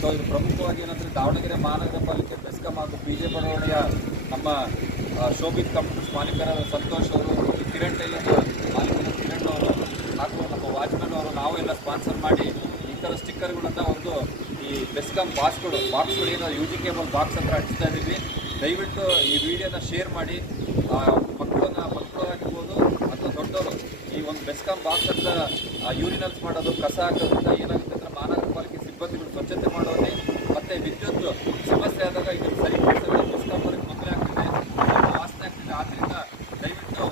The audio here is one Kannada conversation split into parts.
ಸೊ ಇದು ಪ್ರಮುಖವಾಗಿ ಏನಂದರೆ ದಾವಣಗೆರೆ ಮಹಾನಗರ ಪಾಲಿಕೆ ಬೆಸ್ಕಾಂ ಹಾಗೂ ಬಿ ಜೆ ಬಡಾವಣೆಯ ನಮ್ಮ ಶೋಭಿತ್ ಕಂಪ್ಯೂಟರ್ಸ್ ಮಾಲೀಕರಾದ ಸಂತೋಷ್ ಅವರು ಕಿರಣ್ ಟೈಲರ್ ಮಾಲೀಕರ ಕಿರಣ್ ಅವರು ಹಾಗೂ ನಮ್ಮ ವಾಚ್ಮನ್ ಅವರು ನಾವೆಲ್ಲ ಸ್ಪಾನ್ಸರ್ ಮಾಡಿ ಈ ಥರ ಸ್ಟಿಕ್ಕರ್ಗಳನ್ನು ಒಂದು ಈ ಬೆಸ್ಕಾಂ ಬಾಕ್ಸ್ಗಳು ಬಾಕ್ಸ್ಗಳು ಏನೋ ಯು ಜಿ ಕೇಬಲ್ ಬಾಕ್ಸ್ ಹತ್ರ ಹಚ್ತಾ ಇದ್ದೀವಿ ದಯವಿಟ್ಟು ಈ ವಿಡಿಯೋನ ಶೇರ್ ಮಾಡಿ. ಮಕ್ಕಳನ್ನ, ಮಕ್ಕಳು ಆಗಿರ್ಬೋದು ಅಥವಾ ದೊಡ್ಡವರು, ಈ ಒಂದು ಬೆಸ್ಕಾಂ ಬಾಕ್ಸ್ ಹತ್ರ ಯೂರಿನಲ್ಸ್ ಮಾಡೋದು, ಕಸ ಹಾಕೋದ್ರಿಂದ ಏನಾಗುತ್ತೆ ಸಿಬ್ಬಂದಿಗಳು ಸ್ವಚ್ಛತೆ ಮಾಡುವಲ್ಲಿ ಮತ್ತು ವಿದ್ಯುತ್ ಸಮಸ್ಯೆ ಆದಾಗ ಇದನ್ನು ಸರಿಪಡಿಸಲು ತೊಂದರೆ ಆಗ್ತಿದೆ. ವಾಸನೆ ಆಗ್ತಿದೆ. ಆದ್ದರಿಂದ ದಯವಿಟ್ಟು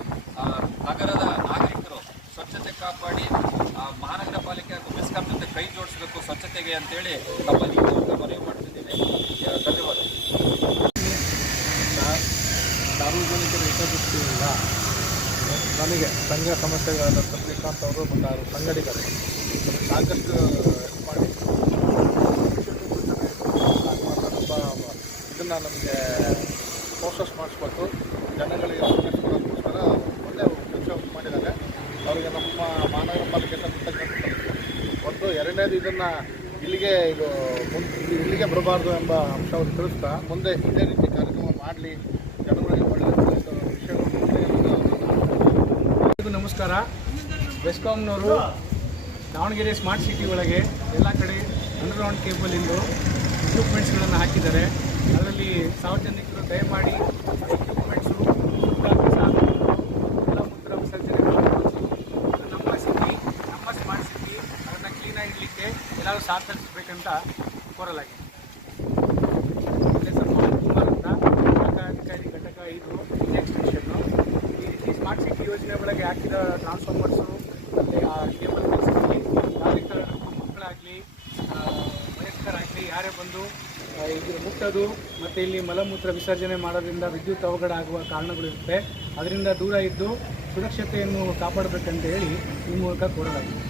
ನಗರದ ನಾಗರಿಕರು ಸ್ವಚ್ಛತೆ ಕಾಪಾಡಿ ಮಹಾನಗರ ಪಾಲಿಕೆ ಹಾಗೂ ಮೆಸ್ಕಾಂ ಜೊತೆ ಕೈ ಜೋಡಿಸಬೇಕು ಸ್ವಚ್ಛತೆಗೆ ಅಂತೇಳಿ ತಮ್ಮಲ್ಲಿ ಮನವಿ ಮಾಡ್ತಿದ್ದೀನಿ ಧನ್ಯವಾದ. ಸಾರ್ವಜನಿಕರ ಹಿತದೃಷ್ಟಿಯಿಂದ ನನಗೆ ಸಂಘ ಸಮಸ್ಯೆಗಳಾದ ಶ್ರೀಕಾಂತ್ ಅವರು ಮತ್ತು ಅವರು ಸಂಘಟಿಗರು ಸಾಕಷ್ಟು ಹೆಲ್ಪ್ ಮಾಡಿ ಇದನ್ನು ನಮಗೆ ಪ್ರೋಸೆಸ್ ಮಾಡಿಸ್ಬೇಕು. ಜನಗಳಿಗೆ ಕೊಡೋದಕ್ಕೋಸ್ಕರ ಒಳ್ಳೆಯ ಕೆಲಸ ಮಾಡಿದ್ದಾರೆ. ಅವರಿಗೆ ನಮ್ಮ ಮಹಾನಗರ ಕೃತಜ್ಞತೆ ಒಂದು ಎರಡನೇದು ಇದನ್ನು ಇಲ್ಲಿಗೆ ಇದು ಇಲ್ಲಿಗೆ ಬರಬಾರ್ದು ಎಂಬ ಅಂಶವನ್ನು ತಿಳಿಸ್ತಾ, ಮುಂದೆ ಇದೇ ರೀತಿ ಕಾರ್ಯಕ್ರಮ ಮಾಡಲಿ, ಜನಗಳಿಗೆ ಒಳ್ಳೆಯ ನಮಸ್ಕಾರ. ಬೆಸ್ಕಾಂನವರು ದಾವಣಗೆರೆ ಸ್ಮಾರ್ಟ್ ಸಿಟಿ ಒಳಗೆ ಎಲ್ಲ ಕಡೆ ಅಂಡರ್ಗ್ರೌಂಡ್ ಕೇಬಲ್ ಇಕ್ವಿಪ್ಮೆಂಟ್ಸ್ಗಳನ್ನು ಹಾಕಿದ್ದಾರೆ. ಅದರಲ್ಲಿ ಸಾರ್ವಜನಿಕರು ದಯಮಾಡಿ ಎಕ್ವಿಪ್ಮೆಂಟ್ಸು ಮಲಮೂತ್ರ ವಿಸರ್ಜನೆ ಮಾಡಬೇಕು ನಮ್ಮ ನಮ್ಮ ಸ್ಮಾರ್ಟ್ ಅದನ್ನು ಕ್ಲೀನಾಗಿ ಇಡಲಿಕ್ಕೆ ಎಲ್ಲರೂ ಸಹಕರಿಸಬೇಕಂತ ಕೋರಲಾಗಿದೆ. ಘಟಕ ಐದು ಈ ರೀತಿ ಸ್ಮಾರ್ಟ್ ಯೋಜನೆ ಒಳಗೆ ಟ್ರಾನ್ಸ್ಫಾರ್ಮರ್ಸು ಮತ್ತು ಆ ಕೇಬಲ್ ಮಕ್ಕಳಾಗಲಿ ವಯಸ್ಕರಾಗಲಿ, ಯಾರೇ ಬಂದು ಇದು ಮುಟ್ಟೋದು ಮತ್ತು ಇಲ್ಲಿ ಮಲಮೂತ್ರ ವಿಸರ್ಜನೆ ಮಾಡೋದ್ರಿಂದ ವಿದ್ಯುತ್ ಅವಘಡ ಆಗುವ ಕಾರಣಗಳಿರುತ್ತೆ ಅದರಿಂದ ದೂರ ಇದ್ದು ಸುರಕ್ಷತೆಯನ್ನು ಕಾಪಾಡಬೇಕಂತ ಹೇಳಿ ಈ ಮೂಲಕ ಕೋರಲಾಗಿದೆ.